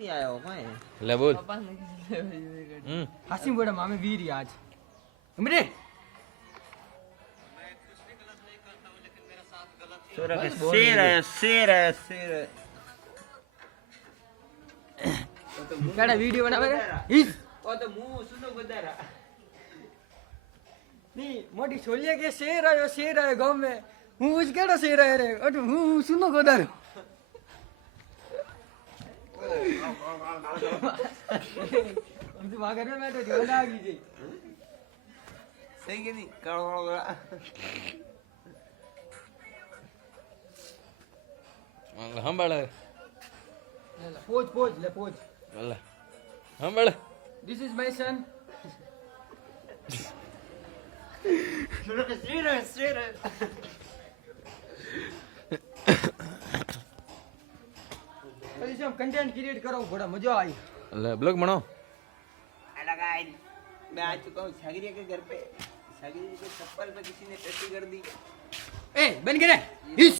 नहीं आया हो मैं ले बोल हासिम बोला मामे वीर आज मेरे शेर है केड़ा वीडियो बनावे रे इस ओ तो मुंह सुनो बदारा नहीं मोटी छोलिया के शेर आयो गांव में हूं उस केड़ा शेर आयो रे अट हूं सुनो गोदारो हम तो वहां घर में बैठे थे ओला आ गई जी सही के नहीं कालो संभाळ पोच ले पोच संभाळ दिस इज माय सन शेर है ऐसे हम कंटेंट क्रिएट करो बड़ा मजा आई ले ब्लॉग बनाओ गाइस मैं आ चुका हूँ सागरिया के घर पे सागरिया के चप्पल पे किसी ने टट्टी कर दी ए बन गए इस